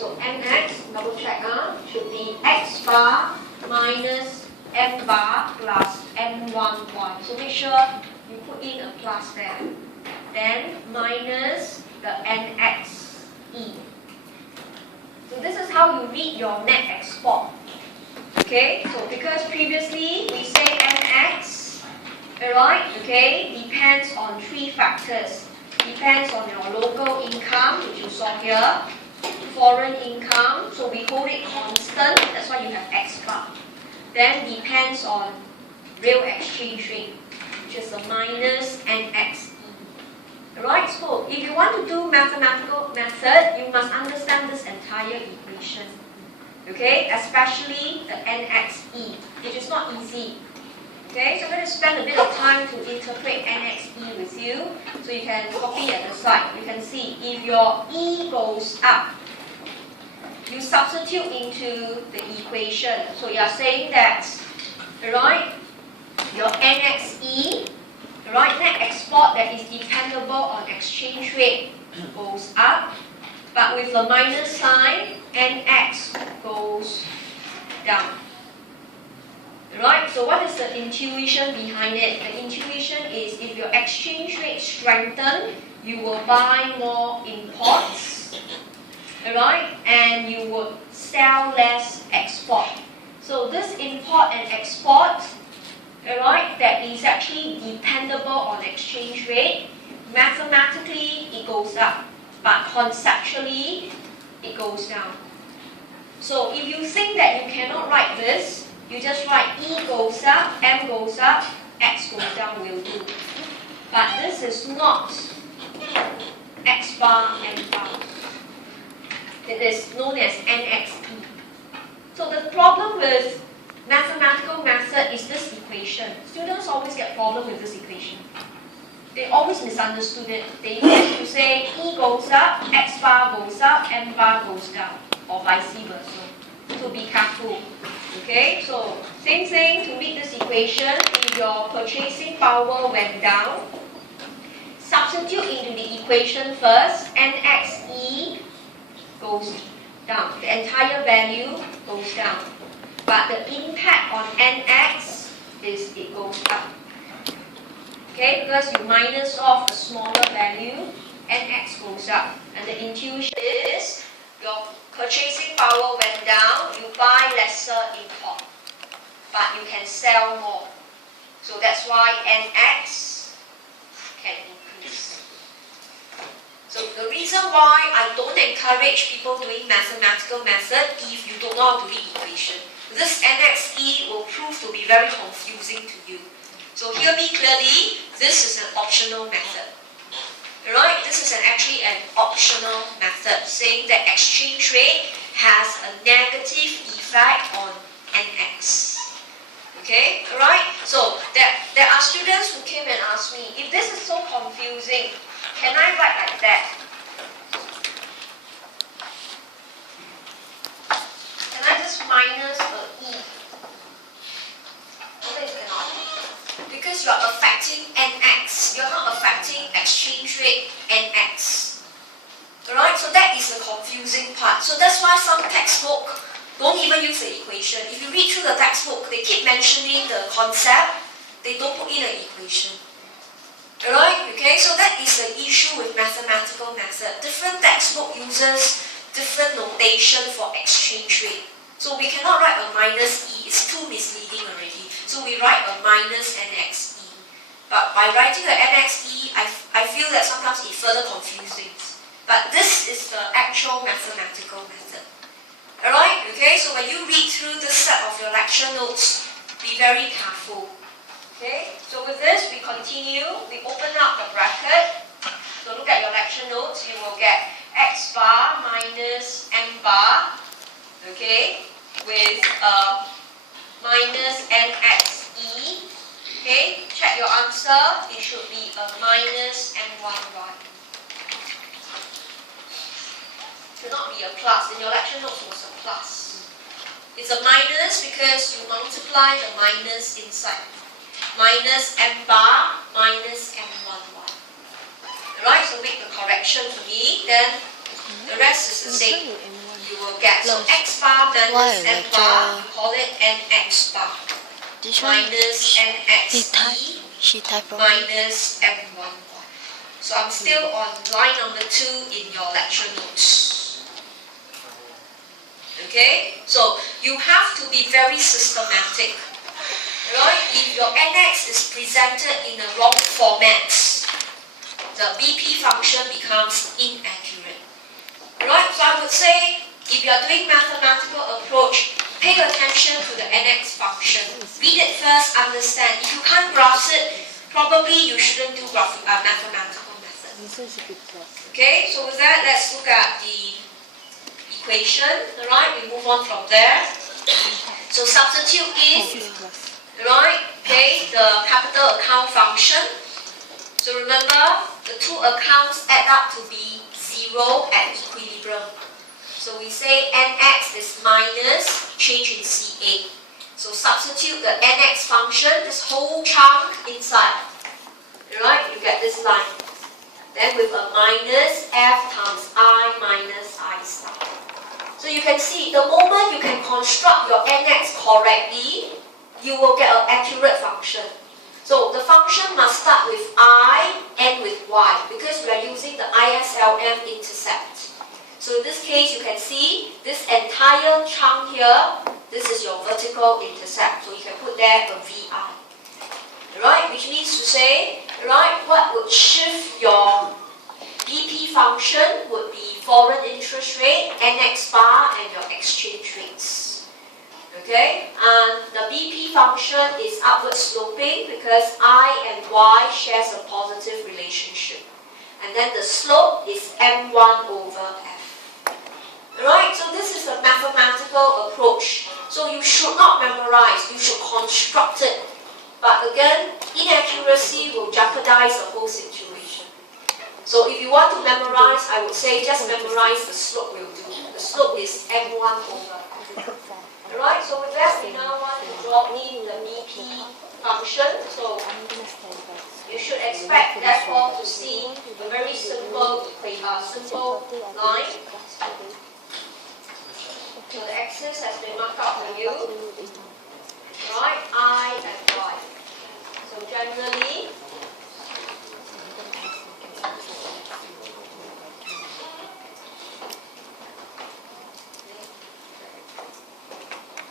So nx, double check, should be x bar minus m bar plus m1y. So make sure you put in a plus there. Then minus the nxe. So this is how you read your net export. Okay, so because previously we say nx, alright, okay, depends on 3 factors. Depends on your local income, which you saw here, foreign income, so we hold it constant, that's why you have x bar. Then depends on real exchange rate, which is the minus nxe. Alright, so if you want to do mathematical method, you must understand this entire equation. Okay, especially the nxe, which is not easy. Okay, so I'm going to spend a bit of time to interpret nxe with you, so you can copy at the side. You can see if your e goes up, you substitute into the equation. So you are saying that, alright, your nxe, right, net export that is dependable on exchange rate goes up, but with the minus sign, nx goes down. Right, so what is the intuition behind it? The intuition is if your exchange rate strengthens, you will buy more imports, alright, and you would sell less export. So this import and export, alright, that is actually dependable on exchange rate, mathematically it goes up, but conceptually it goes down. So if you think that you cannot write this, you just write E goes up, M goes up, X goes down will do. But this is not X bar, M bar. It is known as NXE. So the problem with mathematical method is this equation. Students always get problem with this equation. They always misunderstood it. They used to say E goes up, X bar goes up, M bar goes down, or vice versa. So be careful. Okay, so same thing to read this equation. If your purchasing power went down, substitute into the equation first. NXE goes down. The entire value goes down. But the impact on NX is it goes up. Okay, because you minus off a smaller value, NX goes up. And the intuition is your purchasing power went down, you buy lesser import, but you can sell more. So that's why NX can increase. So the reason why I don't encourage people doing mathematical method if you don't know how to read equation. This NXE will prove to be very confusing to you. So hear me clearly, this is an optional method. Alright, this is actually an optional method saying that exchange rate has a negative effect on NX. Okay, alright? So there are students who came and asked me, if this is so confusing, can I write like that? Can I just minus a E? Okay, you cannot. Because you are affecting NX, you are not affecting exchange rate NX. Alright, so that is the confusing part. So that's why some textbook don't even use the equation. If you read through the textbook, they keep mentioning the concept, they don't put in an equation. Alright, okay, so that is the issue with mathematical method. Different textbook uses different notation for exchange rate. So we cannot write a minus E, it's too misleading already. So we write a minus NXE. But by writing a NXE, I feel that sometimes it further confuses things. But this is the actual mathematical method. Alright, okay, so when you read through this set of your lecture notes, be very careful. Okay, so with this, we continue. We open up the bracket. So look at your lecture notes, you will get X bar minus M bar, okay, with minus NXE. Okay, check your answer. It should be a minus M1Y. Should not be a plus. In your lecture notes, it was a plus. It's a minus because you multiply the minus inside. Minus M bar minus M1Y. Alright, so make the correction for me. Then the rest is the same. you will get. So x bar minus n bar, you call it nx bar. Minus nxe minus m1. So I'm still on line number 2 in your lecture notes. Okay? So you have to be very systematic. Right? If your nx is presented in a wrong format, the BP function becomes inaccurate. Right? So I would say, if you are doing mathematical approach, pay attention to the nx function. Read it first, understand. If you can't grasp it, probably you shouldn't do mathematical method. Okay, so with that, let's look at the equation. Alright, we move on from there. So substitute in, right, okay, the capital account function. So remember, the two accounts add up to be 0 at equilibrium. So we say nx is minus change in CA. So substitute the nx function, this whole chunk inside. Right? You get this line. Then with a minus f times I minus I star. So you can see, the moment you can construct your nx correctly, you will get an accurate function. So the function must start with I, end with y, because we are using the ISLM intercept. So in this case, you can see this entire chunk here, this is your vertical intercept. So you can put there a VI. Right? Which means to say, right, what would shift your BP function would be foreign interest rate, NX bar, and your exchange rates. Okay? And the BP function is upward sloping because I and Y shares a positive relationship. And then the slope is M1 over F. Right, so this is a mathematical approach. So you should not memorize, you should construct it. But again, inaccuracy will jeopardize the whole situation. So if you want to memorize, I would say just memorize the slope will do. The slope is M1 over F. Alright, so with that, we now want to draw in the BP function. So you should expect, therefore, to see a very simple line. So the axis has been marked out for you.